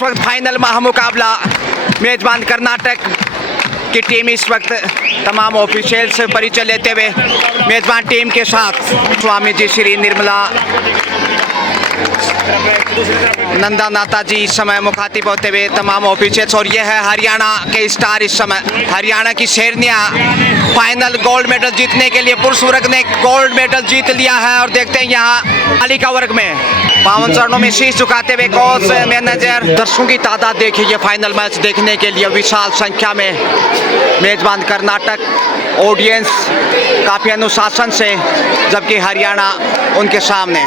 इस वक्त फाइनल महामुकाबला मेजबान कर्नाटक की टीम इस वक्त तमाम ऑफिशियल से परिचय लेते हुए मेजबान टीम के साथ स्वामी जी श्री निर्मला नंदा नाता जी इस समय मुखातिब होते हुए तमाम ऑफिशियल्स। और यह है हरियाणा के स्टार इस समय हरियाणा की शेरनियां फाइनल गोल्ड मेडल जीतने के लिए पुरुष वर्ग ने गोल्ड मेडल जीत लिया है। और देखते हैं यहाँ बालिका वर्ग में पावन चरणों में शीश झुकाते हुए कोच मैनेजर। दर्शकों की तादाद देखिए, ये फाइनल मैच देखने के लिए विशाल संख्या में मेजबान कर्नाटक ऑडियंस काफ़ी अनुशासन से, जबकि हरियाणा उनके सामने।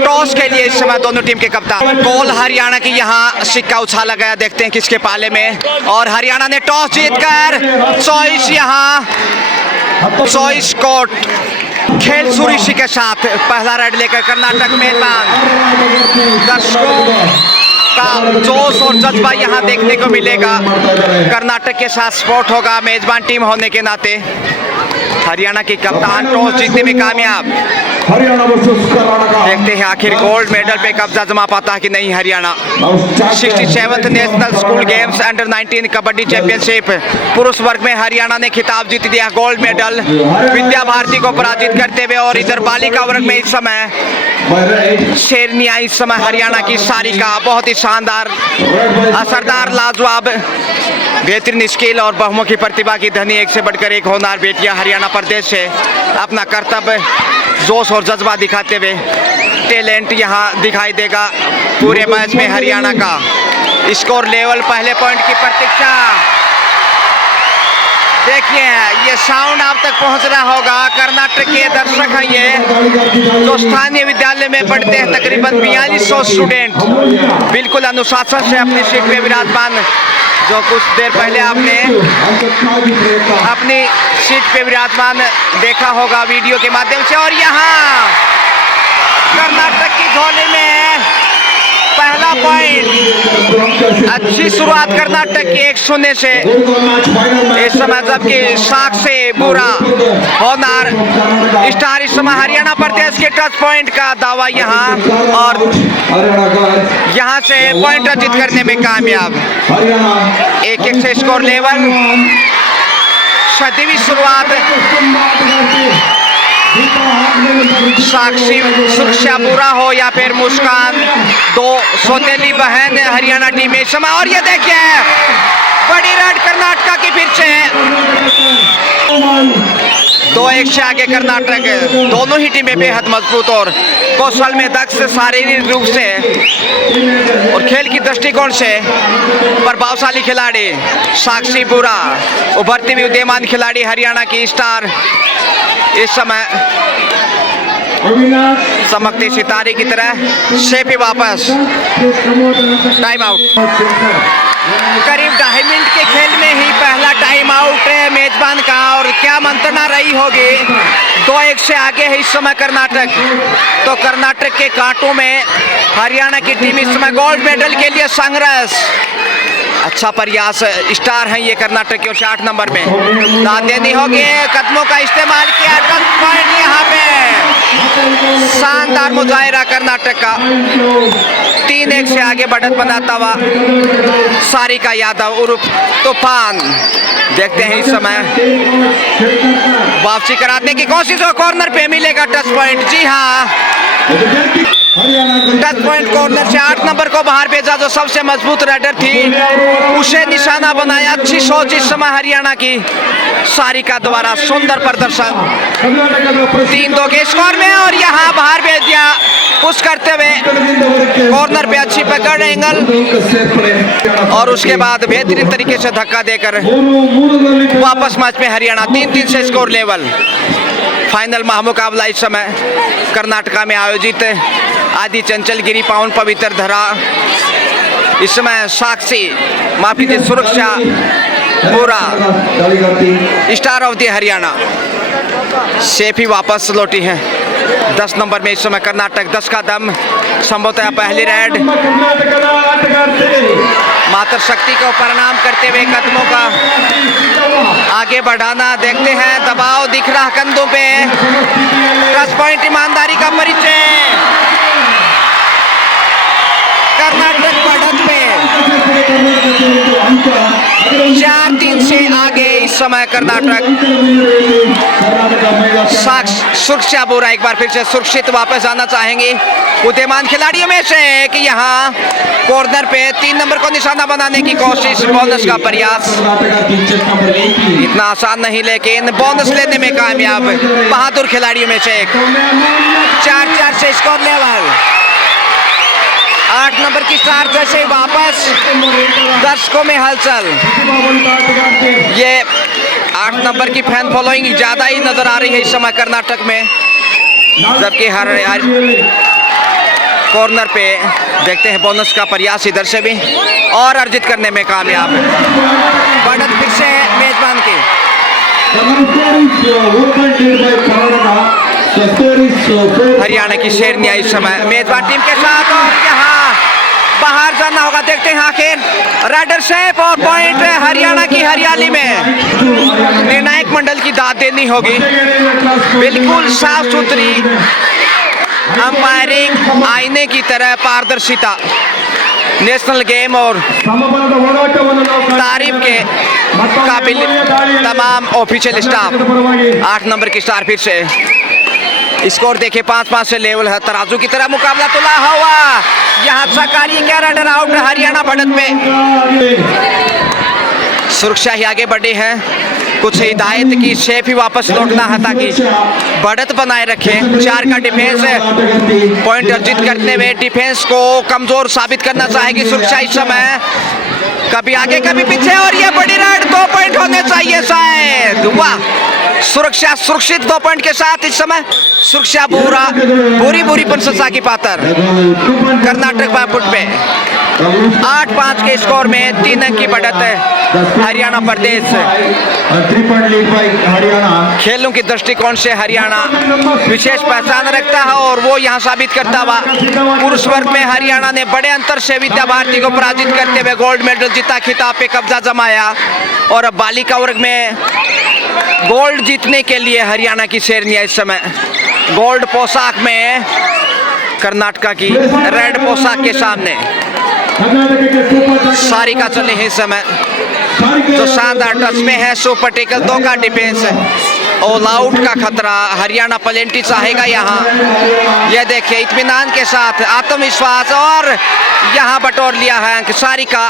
टॉस के लिए इस समय दोनों टीम के कप्तान गोल हरियाणा की यहाँ सिक्का उछाला गया, देखते हैं किसके पाले में। और हरियाणा ने टॉस जीतकर चॉइस यहाँ चॉइस कोर्ट खेल शुरू के साथ पहला रेड लेकर कर्नाटक मेजबान। दर्शकों का जोश और जज्बा यहाँ देखने को मिलेगा। कर्नाटक के साथ स्पोर्ट होगा मेजबान टीम होने के नाते। हरियाणा की कप्तान टॉस जीतने में कामयाब। देखते हैं आखिर गोल्ड मेडल पे कब्जा जमा पाता है कि नहीं Haryana. 67th national school games under 19 kabaddi championship पुरुष वर्ग में हरियाणा ने खिताब जीत दिया, गोल्ड मेडल विद्या भारती को पराजित करते हुए। और इधर बालिका वर्ग में इस समय शेरनिया इस समय हरियाणा की सारिका बहुत ही शानदार असरदार लाजवाब बेहतरीन स्किल और बहुमुखी प्रतिभा की धनी एक से बढ़कर एक होनहार बेटियां हरियाणा प्रदेश से अपना कर्तव्य जोश और जज्बा दिखाते हुए टैलेंट यहां दिखाई देगा पूरे मैच में हरियाणा का। स्कोर लेवल पहले पॉइंट की प्रतीक्षा। देखिए ये साउंड आप तक पहुंच रहा होगा। कर्नाटक के दर्शक हैं ये, जो स्थानीय विद्यालय में पढ़ते हैं। तकरीबन 4200 स्टूडेंट बिल्कुल अनुशासन से अपनी सीट पे विराजमान, जो कुछ देर पहले आपने अपनी सीट पे विराजमान देखा होगा वीडियो के माध्यम से। और यहाँ कर्नाटक की झोली में पहला पॉइंट। अच्छी शुरुआत कर्नाटक की 1-0 से इस समय, जबकि साख से बुरा होनहार स्टार इस समय हरियाणा प्रदेश के टच पॉइंट का दावा यहाँ, और यहाँ से पॉइंट अर्जित करने में कामयाब। 1-1 से स्कोर लेवल। सदीवी शुरुआत साक्षी सुरक्षा बुरा हो या फिर मुस्कान, दो सौतेली बहन हरियाणा टीम में समय। और ये देखिए बड़ी रेड कर्नाटक की फिर से 2-1 से आगे कर्नाटक। दोनों ही टीमें बेहद मजबूत और कौशल में दक्ष, शारीरिक रूप से और खेल की दृष्टिकोण से प्रभावशाली खिलाड़ी साक्षी बुरा, उभरती हुई उदीयमान खिलाड़ी हरियाणा की स्टार इस समय चमकती सितारे की तरह। शेफी वापस, टाइम आउट। करीब 2.5 मिनट के खेल में ही पहला टाइम आउट मेजबान का। और क्या मंत्रणा रही होगी। 2-1 से आगे है इस समय कर्नाटक। तो कर्नाटक के कांटों में हरियाणा की टीम इस समय गोल्ड मेडल के लिए संघर्ष। अच्छा प्रयास, स्टार हैं ये कर्नाटक के। और 8 नंबर में दाद देनी होगी, कदमों का इस्तेमाल किया। टच पॉइंट यहाँ पे शानदार मुजाहिरा कर्नाटक का। 3-1 से आगे बढ़त बनाता हुआ सारिका यादव उर्फ तूफान। देखते हैं इस समय वापसी कराने की कोशिश और कॉर्नर पे मिलेगा टच पॉइंट। जी हाँ, टच पॉइंट कॉर्नर से 8 नंबर को बाहर भेजा, जो सबसे मजबूत रेडर थी, उसे निशाना बनाया। अच्छी सोच इस समय हरियाणा की सारिका द्वारा। सुंदर प्रदर्शन 3-2 के स्कोर में। और यहाँ बाहर भेज दिया पुश करते हुए कॉर्नर पे। अच्छी पकड़, एंगल, और उसके बाद बेहतरीन तरीके से धक्का देकर वापस मैच में हरियाणा। 3-3 से स्कोर लेवल। फाइनल महामुकाबला इस समय कर्नाटका में आयोजित आदि चंचलगिरी पावन पवित्र धरा। इस समय साक्षी माफी दे सुरक्षा बुरा स्टार ऑफ द हरियाणा। शेफी वापस लौटी है 10 नंबर में इस समय कर्नाटक। 10 का दम, संभवतः पहली रेड। माता शक्ति को प्रणाम करते हुए कदमों का आगे बढ़ाना। देखते हैं दबाव दिख रहा कंधों पे। टच पॉइंट ईमानदारी का परिचय। कर्नाटक बढ़त में समय कर्नाटक। सुरक्षा बोरा एक बार फिर से सुरक्षित वापस आना चाहेंगे। उदयमान खिलाड़ियों में से कि यहाँ कॉर्नर पे 3 नंबर को निशाना बनाने की कोशिश, बोनस का प्रयास इतना आसान नहीं, लेकिन बोनस लेने में कामयाब बहादुर खिलाड़ियों में से एक। 4-4 से स्कोर लेवल। 8 नंबर की स्टार जैसे वापस, दर्शकों में हलचल। ये 8 नंबर की फैन फॉलोइंग ज्यादा ही नजर आ रही है इस समय कर्नाटक में, जबकि हर कॉर्नर पे देखते हैं बोनस का प्रयास इधर से भी और अर्जित करने में कामयाब है। बढ़त फिर से मेजबान की। हरियाणा की शेरनिया इस समय मेजबान टीम के साथ, और यहाँ बाहर जाना होगा। देखते हैं आखिर राइडर शेफ और पॉइंट हरियाणा की हरियाली में। निर्णायक मंडल की दाद देनी होगी। बिल्कुल साफ सुथरी अंपायरिंग, आईने की तरह पारदर्शिता। नेशनल गेम और तारीफ के काबिल तमाम ऑफिशियल स्टाफ। 8 नंबर की स्टार फिर से। स्कोर देखिए 5-5 से लेवल है। तराजू की तरह मुकाबला तुला हुआ। यहाँ सकारी क्या राइडर आउट हरियाणा बढ़त में। सुरक्षा ही आगे बढ़ी है। कुछ हिदायत की शेफ ही वापस लौटना है ताकि बढ़त बनाए रखें। 4 का डिफेंस पॉइंट अर्जित करने में डिफेंस को कमजोर साबित करना चाहेगी सुरक्षा इस समय। कभी आगे कभी पीछे, और ये बड़ी राइड 2 पॉइंट होने चाहिए शायद। वाह, सुरक्षा सुरक्षित 2 पॉइंट के साथ इस समय सुरक्षा बोरा पूरी प्रशंसा की पात्र। कर्नाटक बाफुट पे 8-5 के स्कोर में 3 अंक की बढ़त है हरियाणा प्रदेश। खेलों की दृष्टिकोण से हरियाणा विशेष पहचान रखता है और वो यहाँ साबित करता हुआ। पुरुष वर्ग में हरियाणा ने बड़े अंतर से विद्या भारती को पराजित करते हुए गोल्ड मेडल जीता, खिताब पे कब्जा जमाया। और अब बालिका वर्ग में गोल्ड जीतने के लिए हरियाणा की शेरनिया इस समय गोल्ड पोशाक में कर्नाटक की रेड पोशाक के सामने सारिका चले हैं इस समय, जो शानदार टच में है। सुपर टेकल 2 का डिफेंस, ऑल आउट का खतरा। हरियाणा पलेंटी चाहेगा यहाँ। यह देखिए इत्मीनान के साथ आत्मविश्वास, और यहाँ बटोर लिया है अंक। सारिका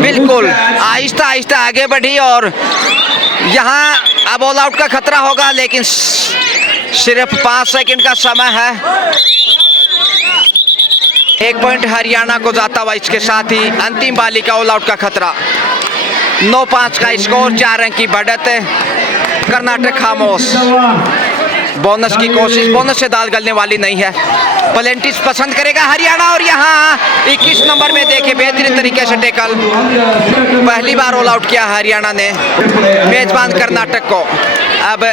बिल्कुल आहिस्ता आहिस्ता आगे बढ़ी और यहाँ अब ऑल आउट का खतरा होगा, लेकिन सिर्फ 5 सेकंड का समय है। 1 पॉइंट हरियाणा को जाता हुआ, इसके साथ ही अंतिम बालिका ऑल आउट का खतरा। 9-5 का स्कोर, 4 अंक की बढ़त। कर्नाटक खामोश। बोनस की कोशिश, बोनस से दाल गलने वाली नहीं है। पलेंटिस पसंद करेगा हरियाणा, और यहाँ 21 नंबर में देखे बेहतरीन तरीके से टेकल। पहली बार ऑल आउट किया हरियाणा ने मेजबान कर्नाटक को। अब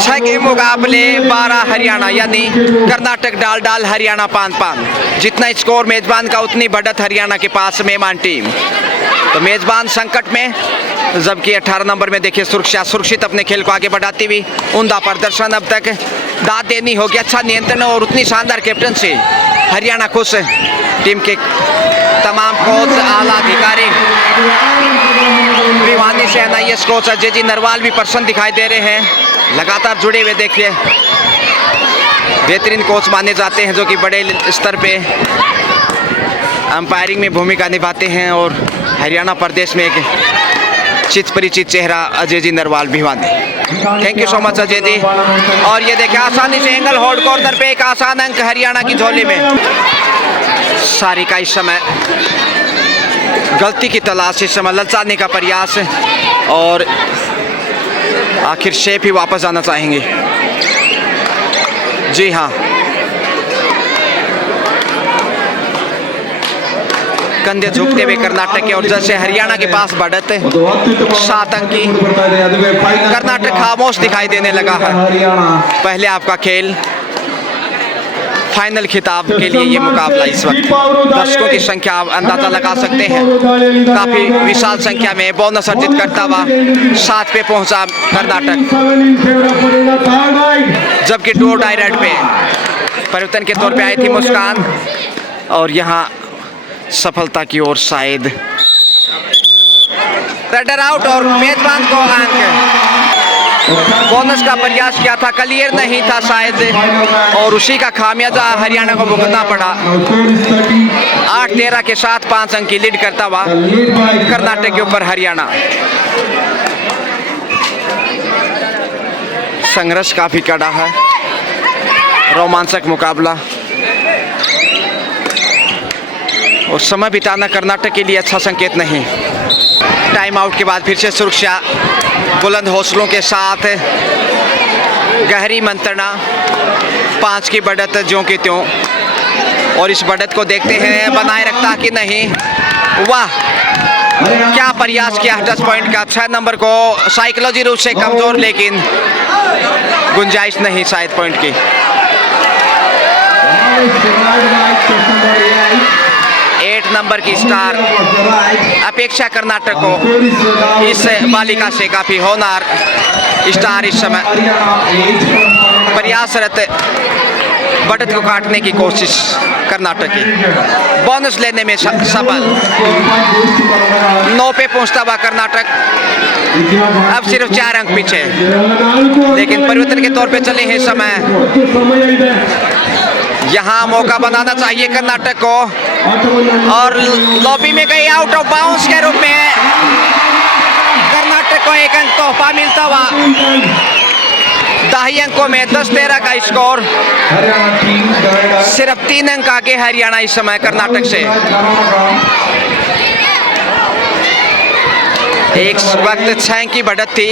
6 के मुकाबले 12 हरियाणा, यानी कर्नाटक डाल हरियाणा 5-5। जितना स्कोर मेजबान का उतनी बढ़त हरियाणा के पास मेहमान टीम। तो मेजबान संकट में, जबकि 18 नंबर में देखिए सुरक्षा सुरक्षित अपने खेल को आगे बढ़ाती हुई। उम्दा प्रदर्शन अब तक दाद देनी होगी। अच्छा नियंत्रण और उतनी शानदार कैप्टन से हरियाणा खुश। टीम के तमाम कोच, आला अधिकारी, भिवानी से NIS कोच अजय जी नरवाल भी प्रसन्न दिखाई दे रहे हैं, लगातार जुड़े हुए। देखिए बेहतरीन कोच माने जाते हैं, जो कि बड़े स्तर पे अंपायरिंग में भूमिका निभाते हैं। और हरियाणा प्रदेश में एक चित परिचित चेहरा Ajay ji Narwal Bhiwani. Thank you so much Ajay ji. और ये देखिए आसानी से एंगल होल्ड कॉर्नर पे एक आसान अंक हरियाणा की झोली में। सारिका इस समय गलती की तलाश, इस समय ललचाने का प्रयास, और आखिर शेफ ही वापस आना चाहेंगे। जी हाँ, कंधे झुकते हुए कर्नाटक के, और जैसे हरियाणा के पास बढ़त 7 अंक की। कर्नाटक खामोश दिखाई देने लगा है। पहले आपका खेल फाइनल खिताब के लिए ये मुकाबला इस वक्त। दर्शकों की संख्या आप अंदाजा लगा सकते हैं, काफी विशाल संख्या में बोनस अर्जित करता हुआ 7 पे पहुंचा कर्नाटक, जबकि डू और डाई राइड पे परिवर्तन के तौर पे आई थी मुस्कान, और यहाँ सफलता की ओर शायद रनर आउट और मेजबान को अंक। बोनस का प्रयास किया था, क्लियर नहीं था शायद, और उसी का खामियाजा हरियाणा को भुगतना पड़ा। 8-13 के साथ 5 अंक की लीड करता हुआ कर्नाटक के ऊपर हरियाणा। संघर्ष काफी कड़ा है, रोमांचक मुकाबला, और समय बिताना कर्नाटक के लिए अच्छा संकेत नहीं। टाइम आउट के बाद फिर से सुरक्षा बुलंद हौसलों के साथ गहरी मंत्रणा, 5 की बढ़त ज्यों की त्यों, और इस बढ़त को देखते हैं बनाए रखता कि नहीं। वाह, क्या प्रयास किया टच पॉइंट का। 6 नंबर को साइकोलॉजी रूप से कमजोर, लेकिन गुंजाइश नहीं शायद पॉइंट की। 8 नंबर की स्टार अपेक्षा कर्नाटक को इस बालिका से काफी होनहार स्टार इस समय प्रयासरत बढ़त को काटने की कोशिश कर्नाटक की, बोनस लेने में सफल। 9 पे पहुंचता हुआ कर्नाटक अब सिर्फ 4 अंक पीछे, लेकिन परिवर्तन के तौर पे चले हैं समय। यहाँ मौका बनाना चाहिए कर्नाटक को, और लॉबी में गई आउट ऑफ बाउंस के रूप में कर्नाटक को 1 अंक तोहफा मिलता हुआ। 10 अंकों में 10-13 का स्कोर, सिर्फ 3 अंक आगे हरियाणा इस समय कर्नाटक से। एक वक्त 6 अंक की बढ़त थी,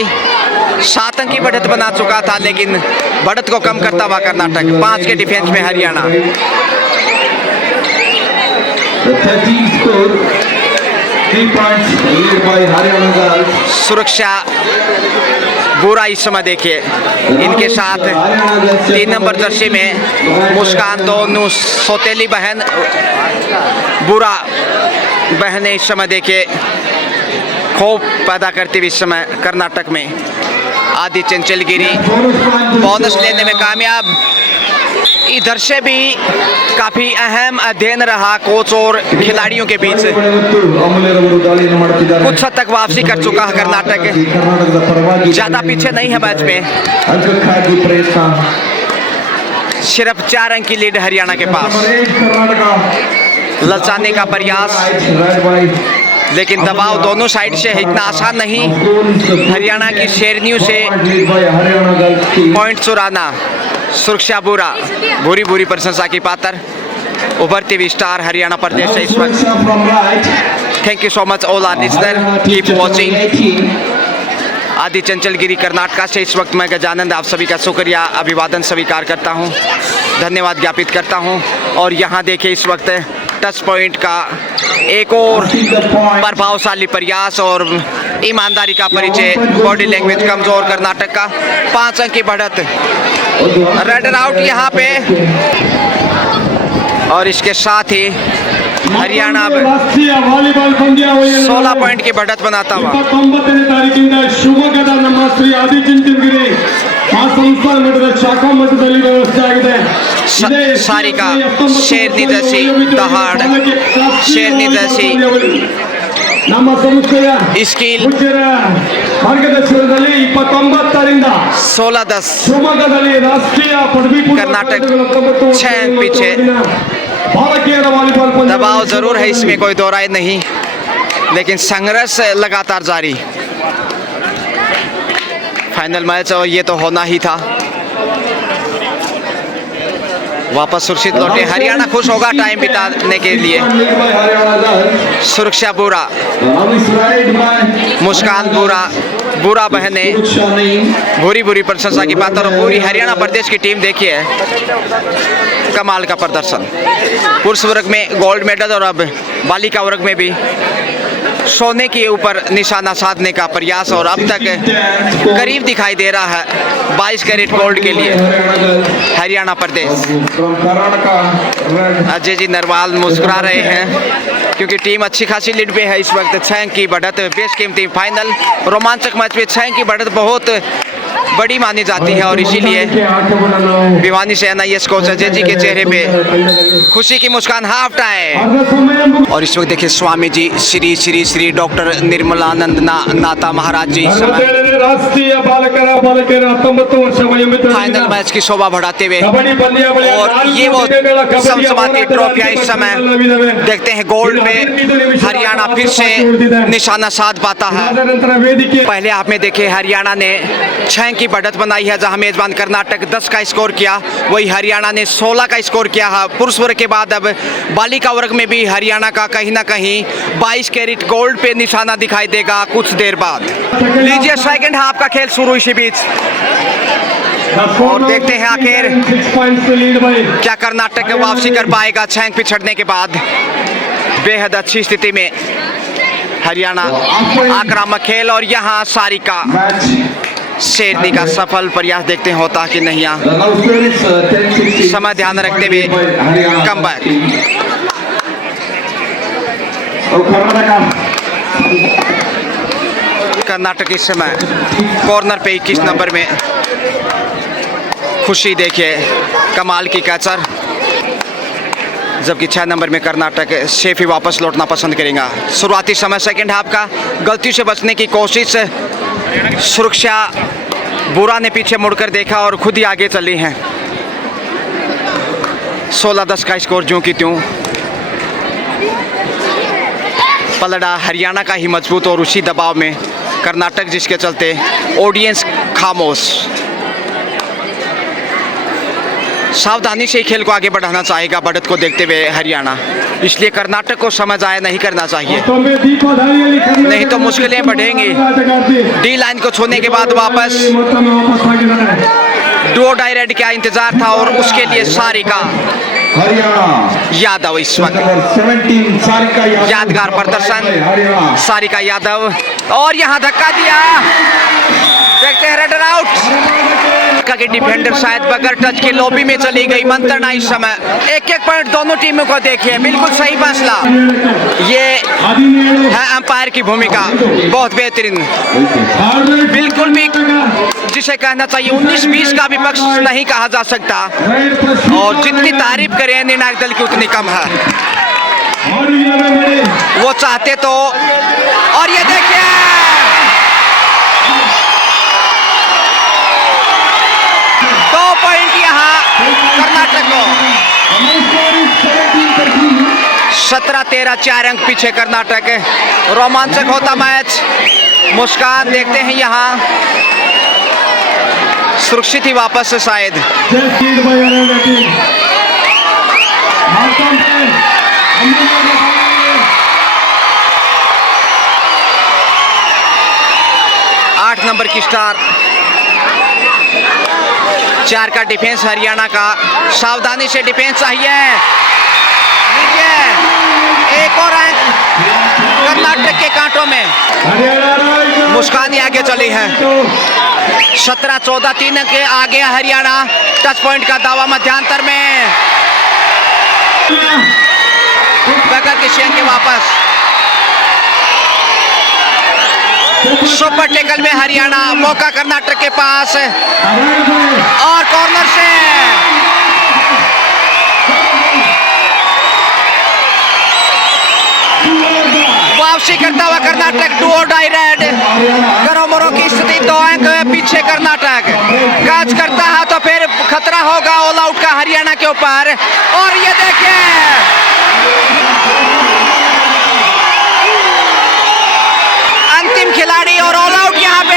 7 अंक की बढ़त बना चुका था, लेकिन बढ़त को कम करता हुआ कर्नाटक। 5 के डिफेंस में हरियाणा। सुरक्षा बुरा इस समय देखिए, इनके साथ 3 नंबर जर्सी में मुस्कान, दोनों सौतेली बहन बुरा बहनें इस समय देखिए खौफ पैदा करती हुई इस समय कर्नाटक में। आदि चंचलगिरी बोनस लेने में कामयाब। इधर से भी काफी अहम अध्ययन रहा कोच और खिलाड़ियों के बीच। कुछ हद तक वापसी कर चुका है कर्नाटक, ज्यादा पीछे नहीं है मैच में। सिर्फ 4 अंक की लीड हरियाणा के पास। ललचाने का प्रयास, लेकिन दबाव दोनों साइड से है, इतना आसान नहीं हरियाणा की शेरनियों से पॉइंट चुराना। सुरक्षा बुरा बुरी प्रशंसा की पात्र उभरती हुई स्टार हरियाणा प्रदेश से इस वक्त। Thank you so much all our listener, keep watching. आदि चंचलगिरी कर्नाटक से इस वक्त मैं गजानंद आप सभी का शुक्रिया अभिवादन स्वीकार करता हूं, धन्यवाद ज्ञापित करता हूं। और यहां देखिए इस वक्त टच पॉइंट का एक और प्रभावशाली प्रयास और ईमानदारी का परिचय, बॉडी लैंग्वेज कमजोर कर्नाटक का। 5 अंक की बढ़त, रनर आउट यहाँ पे, और इसके साथ ही हरियाणा अब 16 पॉइंट की बढ़त बनाता हुआ। सारिका शेरनी जैसी दहाड़, शेरनी जैसी स्किल। 16-10 कर्नाटक 6 अंक पीछे। दबाव जरूर है, इसमें कोई दो राय नहीं, लेकिन संघर्ष लगातार जारी। फाइनल मैच और ये तो होना ही था। वापस सुरक्षित लौटे हरियाणा, खुश होगा टाइम बिताने के लिए। सुरक्षा बुरा, मुस्कान बुरा बहने बुरी प्रशंसा की बात। और पूरी हरियाणा प्रदेश की टीम देखिए, कमाल का प्रदर्शन। पुरुष वर्ग में गोल्ड मेडल और अब बालिका वर्ग में भी सोने के ऊपर निशाना साधने का प्रयास, और अब तक करीब दिखाई दे रहा है 22 कैरेट गोल्ड के लिए हरियाणा प्रदेश। अजय जी नरवाल मुस्कुरा रहे हैं क्योंकि टीम अच्छी खासी लीड पे है इस वक्त। 6 अंक की बढ़त, बेशकीमती फाइनल रोमांचक मैच में 6 अंक की बढ़त बहुत बड़ी मानी जाती है और इसीलिए भिवानी से NIS कोच अजय जी के चेहरे पे खुशी की मुस्कान। Half time. और इस वक्त देखिए स्वामी जी श्री श्री श्री डॉक्टर निर्मलानंद नाथा महाराज जी फाइनल मैच की शोभा बढ़ाते हुए, और ये वो समसमाती ट्रॉफियां इस समय देखते हैं गोल्ड में हरियाणा फिर से निशाना साध पाता है। पहले आपने देखे हरियाणा ने 6 की बढ़त बनाई है, जहां मेजबान कर्नाटक 10 का स्कोर किया, वही हरियाणा ने 16 का स्कोर किया है। पुरुष वर्ग के बाद अब बालिका वर्ग में भी हरियाणा का कहीं ना कहीं 22 कैरेट गोल्ड पे निशाना दिखाई देगा कुछ देर बाद। लीजिए सेकंड हाफ का खेल शुरू इसी बीच, और देखते हैं आखिर क्या कर्नाटक वापसी कर पाएगा 6 पिछड़ने के बाद। बेहद अच्छी स्थिति में हरियाणा आक्रामक खेल, और यहाँ सारिका शेरनी का सफल प्रयास देखते हैं होता कि नहीं। समय ध्यान रखते हुए कमबैक। कर्नाटक इस समय कॉर्नर पे 21 नंबर में खुशी देखिए कमाल की कैचर, जबकि 6 नंबर में कर्नाटक शेफी वापस लौटना पसंद करेगा। शुरुआती समय सेकंड हाफ का गलती से बचने की कोशिश, सुरक्षा बुरा ने पीछे मुड़कर देखा और खुद ही आगे चली हैं। 16-10 का स्कोर ज्यों की त्यों। पलड़ा हरियाणा का ही मजबूत और उसी दबाव में कर्नाटक, जिसके चलते ऑडियंस खामोश। सावधानी से खेल को आगे बढ़ाना चाहेगा बढ़त को देखते हुए हरियाणा, इसलिए कर्नाटक को समय जाया नहीं करना चाहिए, नहीं तो मुश्किलें बढ़ेंगी। डी लाइन को छूने के बाद वापस डुओ डाई रेड का इंतजार था, और उसके लिए सारिका यादव इस वक्त यादगार प्रदर्शन, सारिका यादव, और यहाँ धक्का दिया, देखते हैं रेडर आउट। के डिफेंडर शायद बगैर टच के लॉबी में चली गई मंत्रणा। इस समय एक पॉइंट दोनों टीमों को देखिए, बिल्कुल सही फैसला। ये है अंपायर की भूमिका, बहुत बेहतरीन, बिल्कुल भी जिसे कहना चाहिए 19-20 का भी पक्ष नहीं कहा जा सकता, और जितनी तारीफ करें निर्णायक दल की उतनी कम है। वो चाहते तो, और ये देखिए 2 पॉइंट यहाँ कर्नाटक को। 17-13 4 अंक पीछे कर्नाटक। रोमांचक होता मैच, मुस्कान देखते हैं यहाँ, सुरक्षित ही वापस से शायद। आठ नंबर की स्टार, 4 का डिफेंस हरियाणा का, सावधानी से डिफेंस चाहिए। एक और अंक कर्नाटक के कांटों में, मुस्कान ही आगे चली है। 17-14 3 के आगे हरियाणा, टच पॉइंट का दावा मध्यांतर में, बगैर किसी अंक के वापस। सुपर टेकल में हरियाणा, मौका कर्नाटक के पास, और कॉर्नर से वापसी करता हुआ कर्नाटक, डुओ डाई रेड, करोमोरो की स्थिति 2 अंक पीछे कर्नाटक। कैच करता है तो फिर खतरा होगा ऑल आउट का हरियाणा के ऊपर, और ये देखिए अंतिम खिलाड़ी और ऑल आउट यहाँ पे।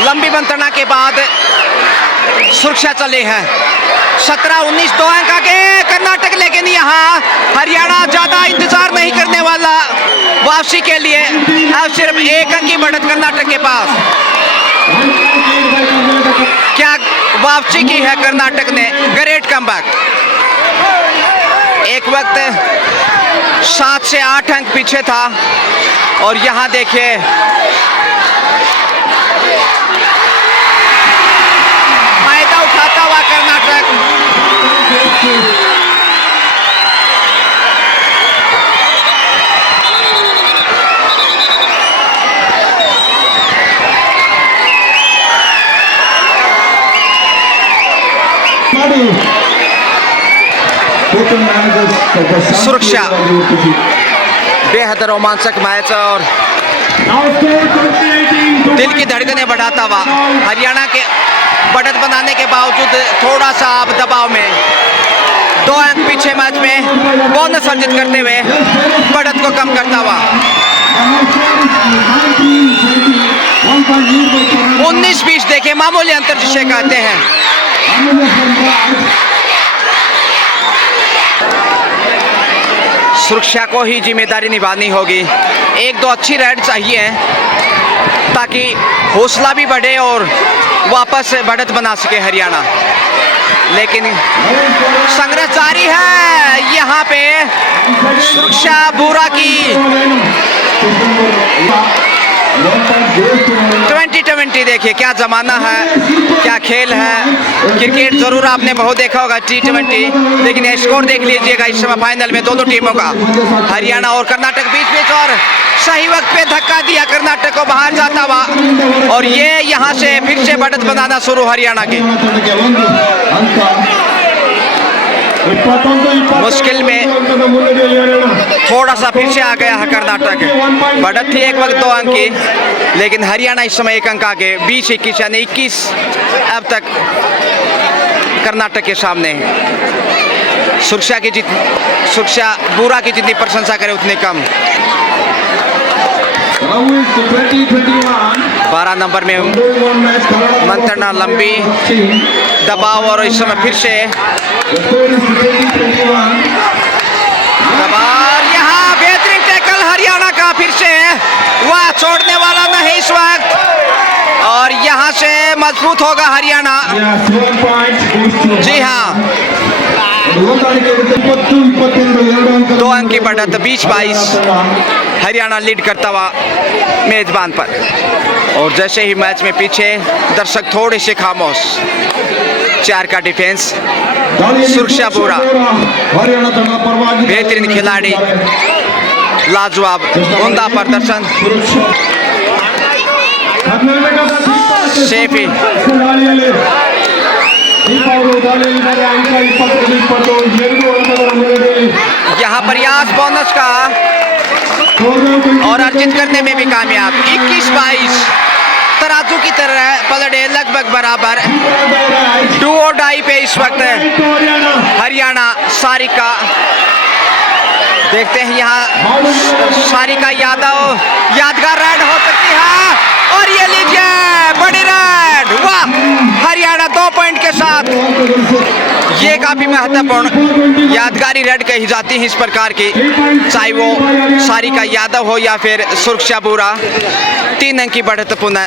लंबी मंत्रणा के बाद सुरक्षा चले हैं। 17-19 2 अंक आगे कर्नाटक, लेकिन यहाँ हरियाणा ज्यादा इंतजार नहीं करने वाला वापसी के लिए। अब सिर्फ 1 अंक की बढ़त कर्नाटक के पास। क्या वापसी की है कर्नाटक ने, ग्रेट कमबैक। एक वक्त 7 से 8 अंक पीछे था, और यहाँ देखिए फायदा उठाता हुआ कर्नाटक। सुरक्षा बेहद रोमांचक मैच और दिल की धड़कनें बढ़ाता हुआ हरियाणा के बढ़त बनाने के बावजूद थोड़ा सा अब दबाव में 2 अंक पीछे मैच में बोनस अर्जित करते हुए बढ़त को कम करता हुआ 19-20 देखे मामूली अंतर जिसे कहते हैं। सुरक्षा को ही जिम्मेदारी निभानी होगी। 1-2 अच्छी रेड चाहिए ताकि हौसला भी बढ़े और वापस बढ़त बना सके हरियाणा। लेकिन संघर्ष जारी है यहाँ पे सुरक्षा बुरा की 2020 देखिए क्या जमाना है, क्या खेल है। क्रिकेट जरूर आपने बहुत देखा होगा T20, लेकिन ये स्कोर देख लीजिएगा इस समय फाइनल में दोनों टीमों का, हरियाणा और कर्नाटक बीच और सही वक्त पे धक्का दिया कर्नाटक को बाहर जाता हुआ और ये यहाँ से फिर से बढ़त बनाना शुरू हरियाणा की। मुश्किल में थोड़ा सा फिर से आ गया है कर्नाटक। बढ़त थी एक वक्त 2 अंक की, लेकिन हरियाणा इस समय 1 अंक आगे 20-21 यानी 21 अब तक कर्नाटक के सामने। सुरक्षा बुरा की जितनी प्रशंसा करे उतनी कम। 12 नंबर में मंत्रणा लंबी दबाव और इस समय फिर से दबाव। यहाँ बेहतरीन टैकल हरियाणा का फिर से, वह छोड़ने वाला नहीं इस वक्त और यहाँ से मजबूत होगा हरियाणा। जी हाँ, 2 अंक की बढ़त 20-22 हरियाणा लीड करता हुआ मेजबान पर। और जैसे ही मैच में पीछे दर्शक थोड़े से खामोश। 4 का डिफेंस, सुरक्षा बुरा बेहतरीन खिलाड़ी, लाजवाब उम्दा प्रदर्शन। सेफी यहाँ प्रयास बोनस का और अर्जित करने में भी कामयाब। 21-22 तराजू की तरह पलड़े लगभग बराबर। डू और डाई पे इस वक्त हरियाणा। सारिका देखते हैं यहाँ, सारिका यादव यादगार रेड हो सकती है और ये लीजिए बड़ी रेड। वाह, हरियाणा 2 पॉइंट के साथ। ये काफी महत्वपूर्ण यादगारी रेड कही जाती है इस प्रकार की, चाहे वो सारिका यादव हो या फिर सुरक्षा बुरा। 3 अंक की बढ़त पुनः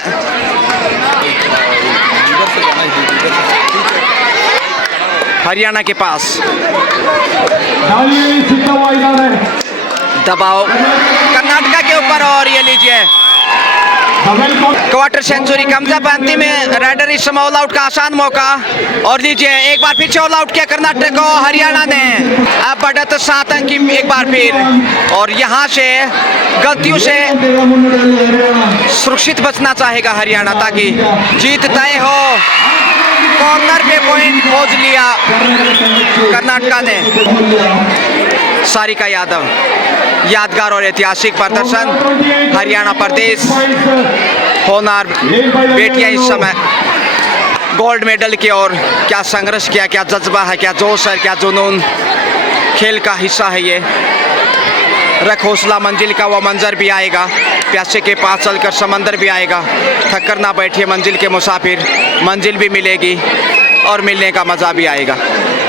हरियाणा के पास। दबाव कर्नाटका के ऊपर और ये लीजिए क्वार्टर सेंचुरी। कमजा पांति में राइडर इस समय ऑल आउट का आसान मौका और लीजिए एक बार फिर से ऑल आउट किया कर्नाटक को हरियाणा ने। अब बढ़त 7 अंक की एक बार फिर और यहाँ से गलतियों से सुरक्षित बचना चाहेगा हरियाणा ताकि जीत तय हो। कॉर्नर पे पॉइंट खोज लिया कर्नाटका ने। सारिका यादव यादगार और ऐतिहासिक प्रदर्शन। हरियाणा प्रदेश होनहार बेटियां इस समय गोल्ड मेडल की ओर क्या संघर्ष किया, क्या जज्बा है, क्या जोश है, क्या जुनून। खेल का हिस्सा है ये। रख हौसला, मंजिल का वो मंजर भी आएगा। प्यासे के पास चलकर समंदर भी आएगा। थक कर ना बैठिए मंजिल के मुसाफिर, मंजिल भी मिलेगी और मिलने का मज़ा भी आएगा।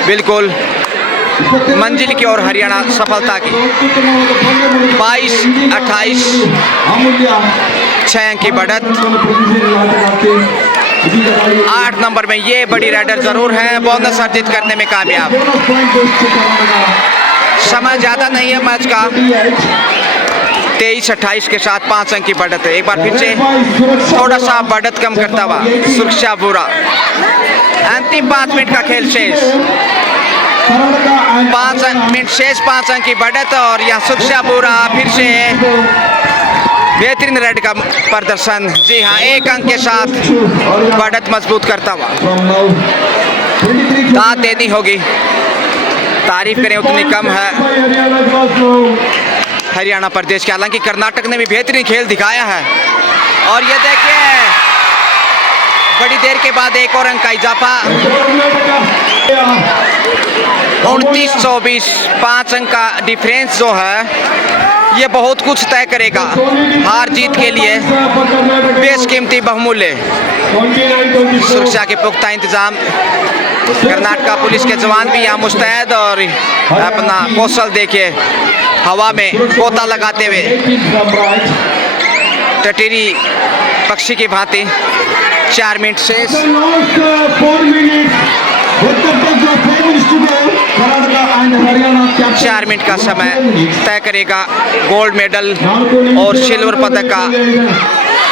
बिल्कुल मंजिल की ओर हरियाणा सफलता की। 22-28 6 अंक की बढ़त। 8 नंबर में ये बड़ी राइडर जरूर है, बोनस अर्जित करने में कामयाब। समय ज़्यादा नहीं है मैच का। 23-28 के साथ 5 अंक की बढ़त है। एक बार फिर से थोड़ा सा बढ़त कम करता हुआ सुरक्षा बुरा। अंतिम 5 मिनट का खेल शेष। 5 मिनट शेष, 5 अंक की बढ़त और यह सुरक्षा बुरा फिर से बेहतरीन रेड का प्रदर्शन। जी हाँ, एक अंक के साथ बढ़त मजबूत करता हुआ। दाद देनी होगी, तारीफ करें उतनी कम है हरियाणा प्रदेश के। हालांकि कर्नाटक ने भी बेहतरीन खेल दिखाया है। और ये देखिए, बड़ी देर के बाद एक और अंक का इजाफा। 29-24, 5 अंक का डिफरेंस जो है ये बहुत कुछ तय करेगा हार जीत के लिए। बेशकीमती बहुमूल्य सुरक्षा के पुख्ता इंतजाम, कर्नाटका पुलिस के जवान भी यहाँ मुस्तैद और अपना कौशल देखिए हवा में गोता लगाते हुए टटेरी पक्षी की भांति। 4 मिनट शेष। 4 मिनट का समय तय करेगा गोल्ड मेडल और सिल्वर पदक का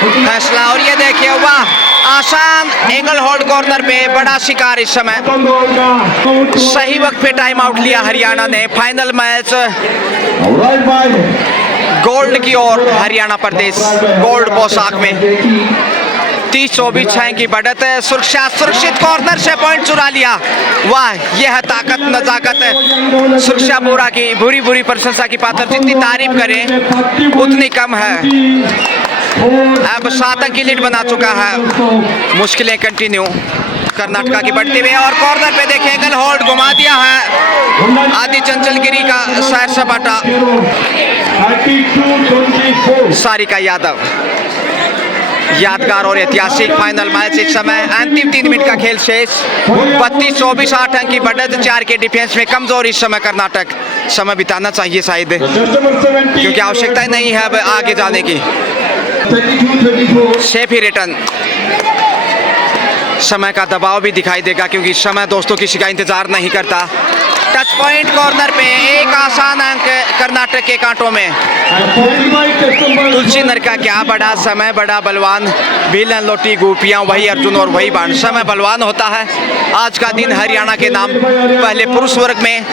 फैसला। और ये देखिए, वाह, आसान एंगल होल्ड कॉर्नर पे बड़ा शिकार इस समय। सही वक्त पे टाइम आउट लिया हरियाणा ने। फाइनल मैच गोल्ड की ओर हरियाणा प्रदेश गोल्ड पोशाक में। 30-24 6 की बढ़त है। सुरक्षा सुरक्षित कॉर्नर से पॉइंट चुरा लिया। वाह, यह है ताकत, नजाकत है सुरक्षा बोरा की। बुरी बुरी प्रशंसा की पात्र, जितनी तारीफ करें उतनी कम है। अब 7 अंक की लीड बना चुका है। मुश्किलें कंटिन्यू कर्नाटका की बढ़ते हुए। और कॉर्नर पे देखें, एंगल होल्ड घुमा दिया है आदि चंचलगिरी का सैर सपाटा। सारिका यादव। यादगार और ऐतिहासिक फाइनल मैच इस समय। अंतिम 3 मिनट का खेल शेष। 32-24, 8 अंक की बढ़त। 4 के डिफेंस में कमजोर इस समय कर्नाटक। समय बिताना चाहिए शायद, क्योंकि आवश्यकता नहीं है अब आगे जाने की। सेफ ही रिटर्न। समय का दबाव भी दिखाई देगा, क्योंकि समय दोस्तों किसी का इंतजार नहीं करता। टच पॉइंट कॉर्नर पे एक आसान अंक कर्नाटक के कांटों में। तुलसी नर का क्या बड़ा समय, बड़ा बलवान। भीलन लोटी गोपियां, वही अर्जुन और वही बाण। समय बलवान होता है। आज का दिन हरियाणा के नाम। पहले पुरुष वर्ग में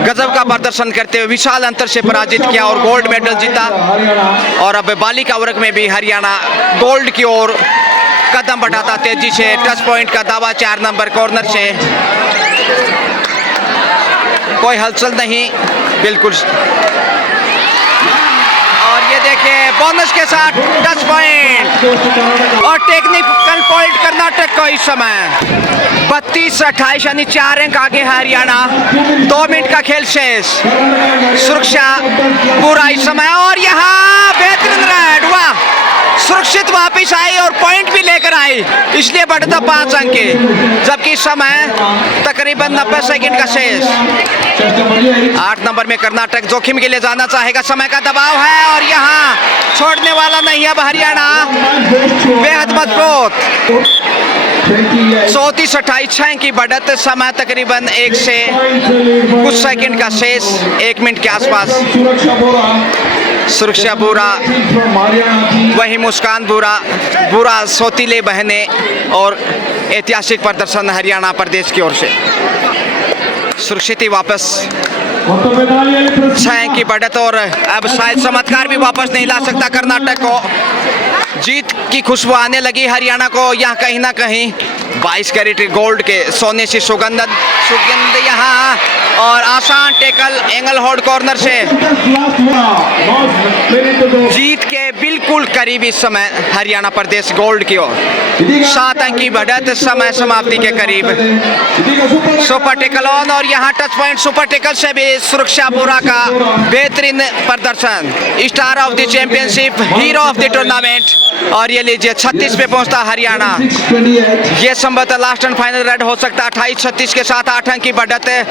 गजब का प्रदर्शन करते हुए विशाल अंतर से पराजित किया और गोल्ड मेडल जीता। और अब बालिका वर्ग में भी हरियाणा गोल्ड की ओर कदम बढ़ाता तेजी से। टच पॉइंट का दावा 4 नंबर कॉर्नर से। कोई हलचल नहीं, बिल्कुल। और ये देखिए, बोनस के साथ टच पॉइंट और टेक्निकल पॉइंट कर्नाटक को इस समय। 32-28 यानी 4 अंक आगे है हरियाणा। 2 मिनट का खेल शेष। सुरक्षा पूरा इस समय। और यहाँ बेहतरीन रेड। वाह, सुरक्षित वापिस आई और पॉइंट भी लेकर आई, इसलिए बढ़ता 5 अंक के। जबकि समय तकरीबन 90 सेकंड का शेष। 8 नंबर में कर्नाटक जोखिम के लिए जाना चाहेगा। समय का दबाव है और यहाँ छोड़ने वाला नहीं अब हरियाणा। बेहद मजबूत। 34-28 6 की बढ़त। समय तकरीबन 1 से कुछ सेकंड का शेष। 1 मिनट के आसपास। सुरक्षा बुरा, वही मुस्कान बुरा, बुरा सौतीले बहने। और ऐतिहासिक प्रदर्शन हरियाणा प्रदेश की ओर से। सुरक्षित वापस 6 की बढ़त। और अब शायद चमत्कार भी वापस नहीं ला सकता कर्नाटक को। जीत की खुशबू आने लगी हरियाणा को। यहाँ कहीं ना कहीं 22 कैरेट गोल्ड के सोने से सुगंध यहाँ। और आसान टेकल एंगल होल्ड कॉर्नर से। जीत के बिल्कुल करीब इस समय हरियाणा प्रदेश गोल्ड की ओर। 7 अंक की बढ़त। समय समाप्ति के करीब। सुपर टेकल ऑन और यहाँ टच पॉइंट। सुपर टेकल से भी सुरक्षा बुरा का बेहतरीन प्रदर्शन। Star of the championship, hero of the tournament. और ये लीजिए 36 पे पहुंचता हरियाणा। ये संभवतः लास्ट एंड फाइनल रेड हो सकता है। 28-36 के साथ 8 अंक की बढ़त है।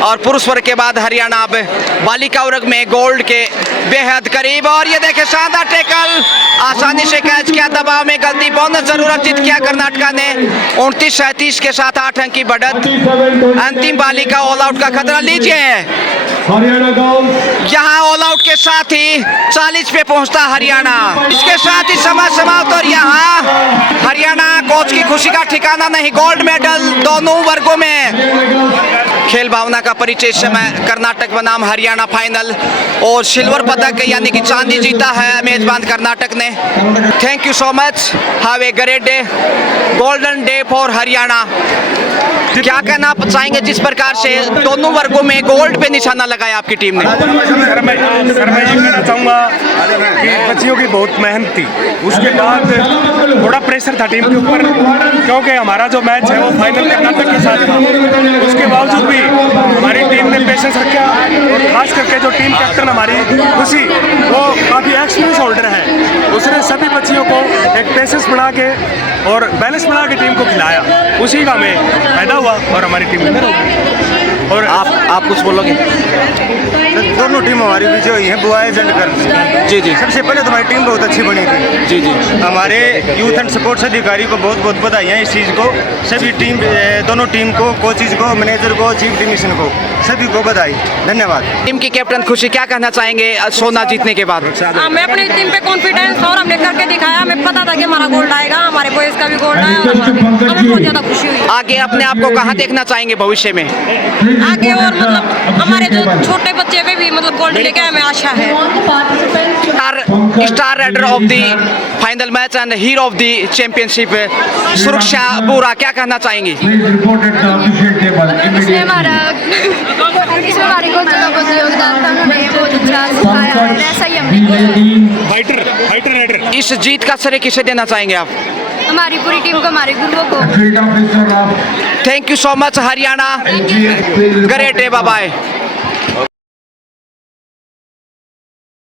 और पुरुष वर्ग के बाद हरियाणा अब बालिका वर्ग में गोल्ड के बेहद करीब। और ये देखे, शानदार टेकल, आसानी से कैच किया। दबाव में गलती, बोनस जरूर अर्जित किया कर्नाटका ने। 29-37 के साथ 8 अंक की बढ़त। अंतिम बालिका ऑल आउट का खतरा। लीजिए, हरियाणा गोल। यहाँ ऑल आउट के साथ ही 40 पे पहुंचता हरियाणा। इसके साथ ही समय समाप्त और यहाँ हरियाणा कोच की खुशी का ठिकाना नहीं। गोल्ड मेडल दोनों वर्गों में। खेल भावना का परिचय इस समय कर्नाटक बनाम हरियाणा फाइनल और सिल्वर पदक यानी कि चांदी जीता है मेजबान कर्नाटक ने। Thank you so much. Have a great day, golden day for Haryana. क्या कहना चाहेंगे जिस प्रकार से दोनों वर्गों में गोल्ड पे निशाना लगाया आपकी टीम ने? सर मैं ये कहना चाहूँगा कि बच्चियों की बहुत मेहनत थी, उसके बाद थोड़ा प्रेशर था टीम के ऊपर, क्योंकि हमारा जो मैच है वो फाइनल कर्नाटक के साथ था। उसके बावजूद भी हमारी टीम ने पेशेंस रखा और खास करके जो टीम कैप्टन हमारी खुशी, वो काफ़ी एक्सपीरियंस होल्डर है। उसने सभी बच्चियों को एक पेशेंस बना के और बैलेंस बना के टीम को खिलाया, उसी का हमें फायदा हुआ और हमारी टीम विनर हो गई। और आप कुछ बोलोगे? दोनों टीम हमारी विजय हुई है, बॉयज एंड गर्ल्स। जी जी सबसे पहले तो हमारी टीम बहुत अच्छी बनी थी। जी जी। हमारे यूथ एंड स्पोर्ट्स अधिकारी को बहुत बहुत बधाइयाँ इस चीज़ को। सभी टीम, दोनों टीम को, कोचिज को, मैनेजर को, चीफ डिमिशन को, सभी को बधाई, धन्यवाद। टीम की कैप्टन खुशी क्या कहना चाहेंगे सोना जीतने के बाद? हमें अपनी टीम पे कॉन्फिडेंस और हमने करके दिखाया। हमें पता था कि हमारा गोल्ड आएगा, हमारे बॉयज का भी गोल्ड आया और हमें बहुत ज़्यादा खुशी हुई। आगे अपने आप को कहाँ देखना चाहेंगे भविष्य में? आगे और मतलब हमारे जो छोटे बच्चे पे भी मतलब गोल्ड लेके हमें आशा है। Star rider of the final match and hero of the championship Suraksha Bora क्या कहना चाहेंगी? इसमें हमारे कोच का बहुत योगदान था, उन्होंने बहुत अच्छा सिखाया है, ऐसा ही हमने फाइटर इस जीत का श्रेय किसे देना चाहेंगे आप? हमारी पूरी टीम को, हमारे गुरुओं को। Thank you so much Haryana. Great day, bye bye.